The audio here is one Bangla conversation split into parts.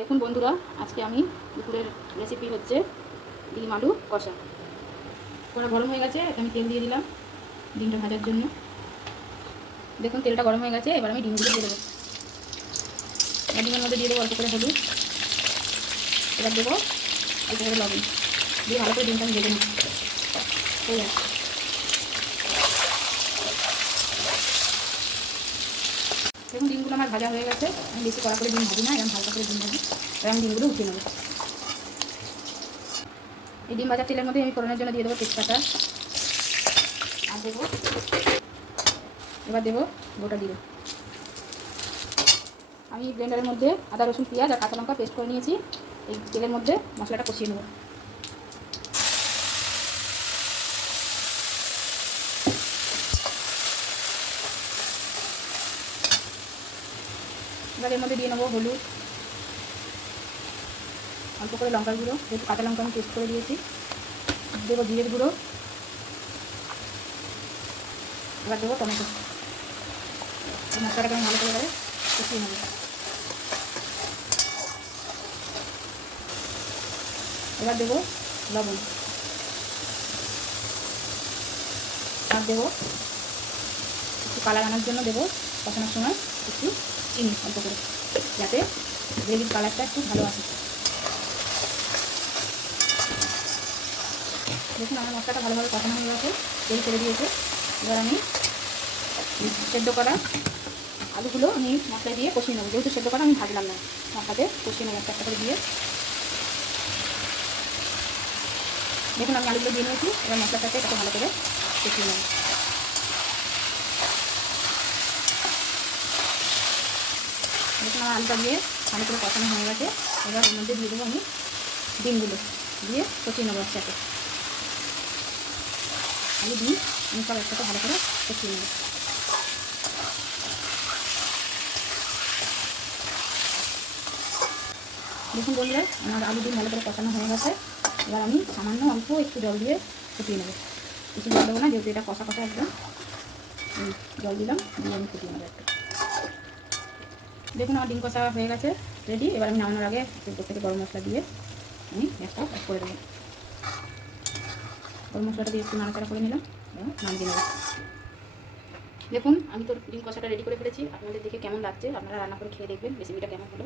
দেখুন বন্ধুরা, আজকে আমি দুপুরের রেসিপি হচ্ছে ডিম আলু কষা। কড়া গরম হয়ে গেছে, আমি তেল দিয়ে দিলাম ডিমটা ভাজার জন্য। দেখুন তেলটা গরম হয়ে গেছে, এবার আমি ডিমগুলো দিয়ে দেবো। ডিমের মধ্যে দিয়ে দেবো অল্প করে হলুদ, এবার দেবো অল্প করে লবণ দিয়ে ভালো করে ডিমটা আমি ভেজে নিই। হয়ে গেছে। দেখুন ডিমগুলো আমার ভাজা হয়ে গেছে। আমি বেশি কড়া করে ডিম ভাজি না, এরকম হালকা করে ডিম ভাজি। এবার আমি ডিমগুলো উঠিয়ে নেবো। এই ডিম ভাজার তেলের মধ্যে আমি ফোড়নের জন্য দিয়ে দেবো তেজপাতা আর দেবো, এবার দেবো গোটা জিরে। আমি ব্লেন্ডারের মধ্যে আদা রসুন পেঁয়াজ আর কাঁচা লঙ্কা পেস্ট করে নিয়েছি। এই তেলের মধ্যে মশলাটা কষিয়ে নেব। এবার এর মধ্যে দিয়ে নেবো হলুদ, অল্প করে লঙ্কার গুঁড়ো, যেহেতু কাঁচা লঙ্কা আমি পেস্ট করে দিয়েছি। দেবো জিরের গুঁড়ো, এবার দেবো টমেটো। এই মশলাটাকে আমি ভালো করে এবারে কষিয়ে নেব। এবার দেবো লবণ আর দেবো একটু কালার আনার জন্য দেবো কষানোর সময় একটু চিনি অল্প করে, যাতে গ্রেভির কালারটা একটু ভালো আসে। দেখুন আমার মশলাটা ভালোভাবে কষানো হয়ে গেছে, তেল ছেড়ে দিয়েছে। এবার আমি সেদ্ধ করা আলুগুলো আমি মশলা দিয়ে কষিয়ে নেবো। যেহেতু সেদ্ধ করা আমি ভাজলাম না, মশলাতে কষিয়ে নেবো একটা একটা করে দিয়ে। দেখুন আমি আলুগুলো দিয়ে নিয়েছি, এবার মশলার সাথে এটাকে ভালো করে কষিয়ে নেব। দেখুন আমার আলুটা দিয়ে ভালো করে কষানো হয়ে গেছে। এবার এর মধ্যে দিয়ে দেবো আমি ডিমগুলো, দিয়ে কষিয়ে নেবো একসাথে। আলু ডিম আমি সব একসাথে ভালো করে কষিয়ে নেব। দেখুন বন্ধুরা, আমার আলু ডিম ভালো করে কষানো হয়ে গেছে। এবার আমি সামান্য অল্প একটু জল দিয়ে ফুটিয়ে নেব। কিছু জল দেবো না, যেহেতু এটা কষা কষা একদম। জল দিলাম, দিয়ে আমি ফুটিয়ে নেবো একটু। দেখুন আমার ডিম কষা হয়ে গেছে, রেডি। এবার আমি নামানোর আগে উপর থেকে গরম মশলা দিয়ে আমি গ্যাসটা অফ করে দেবো। গরম মশলাটা দিয়ে একটু নাড়াচাড়া করে নিলাম, নামিয়ে নেব। দেখুন আমি তো ডিম কষাটা রেডি করে ফেলেছি। আপনাদের দেখে কেমন লাগছে আপনারা রান্না করে খেয়ে দেখবেন রেসিপিটা কেমন হলো।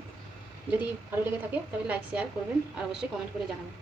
যদি ভালো লেগে থাকে তবে লাইক শেয়ার করবেন আর অবশ্যই কমেন্ট করে জানাবেন।